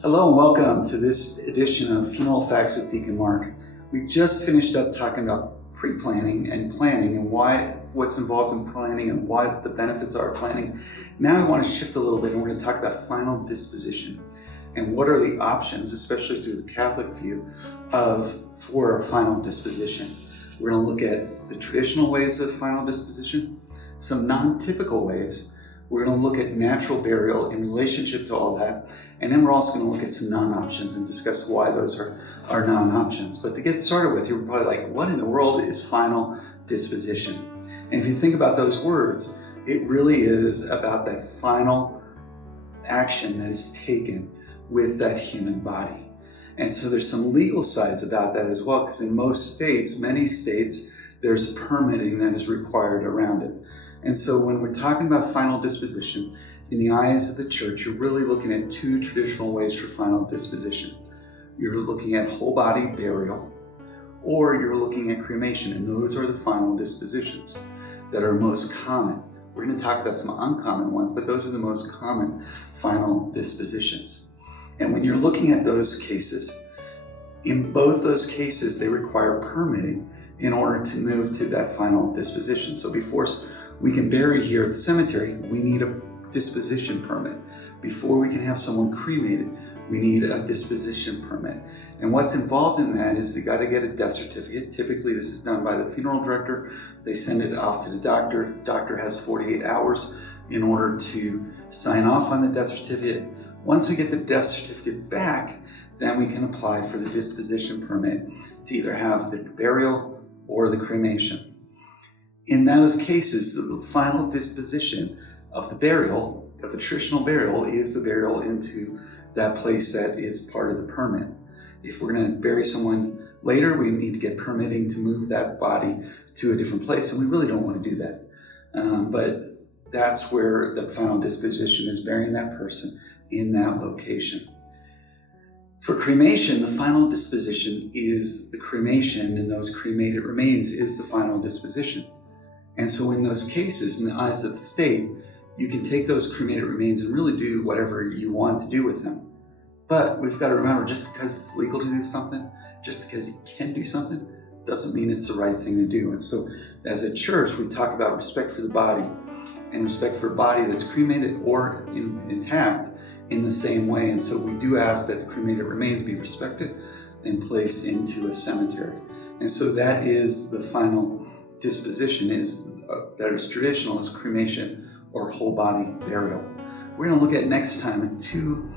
Hello and welcome to this edition of Funeral Facts with Deacon Marc. We just finished up talking about pre-planning and planning and what's involved in planning and what the benefits are of planning. Now I want to shift a little bit and we're going to talk about final disposition and what are the options, especially through the Catholic view, for final disposition. We're going to look at the traditional ways of final disposition, some non-typical ways. We're going to look at natural burial in relationship to all that, and then we're also going to look at some non-options and discuss why those are non-options. But to get started with, you're probably like, what in the world is final disposition? And if you think about those words, it really is about that final action that is taken with that human body. And so there's some legal sides about that as well, because in most states, many states, there's permitting that is required around it. And so when we're talking about final disposition, in the eyes of the church, you're really looking at two traditional ways for final disposition. You're looking at whole body burial, or you're looking at cremation, and those are the final dispositions that are most common. We're going to talk about some uncommon ones, but those are the most common final dispositions. And when you're looking at those cases, in both those cases, they require permitting in order to move to that final disposition. So before we can bury here at the cemetery, we need a disposition permit. Before we can have someone cremated, we need a disposition permit. And what's involved in that is you got to get a death certificate. Typically this is done by the funeral director. They send it off to the doctor. The doctor has 48 hours in order to sign off on the death certificate. Once we get the death certificate back, then we can apply for the disposition permit to either have the burial or the cremation. In those cases, the final disposition of the burial, of a traditional burial, is the burial into that place that is part of the permit. If we're going to bury someone later, we need to get permitting to move that body to a different place, and we really don't want to do that. But that's where the final disposition is, burying that person in that location. For cremation, the final disposition is the cremation, and those cremated remains is the final disposition. And so in those cases, in the eyes of the state, you can take those cremated remains and really do whatever you want to do with them. But we've got to remember, just because it's legal to do something, just because you can do something, doesn't mean it's the right thing to do. And so as a church, we talk about respect for the body and respect for a body that's cremated or intact in the same way. And so we do ask that the cremated remains be respected and placed into a cemetery. And so that is the final disposition, that is traditional, is cremation or whole body burial. We're going to look at next time at two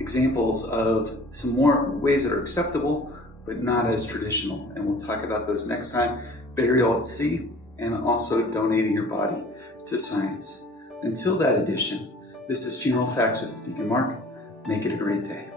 examples of some more ways that are acceptable but not as traditional, and we'll talk about those next time: burial at sea and also donating your body to science. Until that edition, this is Funeral Facts with Deacon Marc. Make it a great day.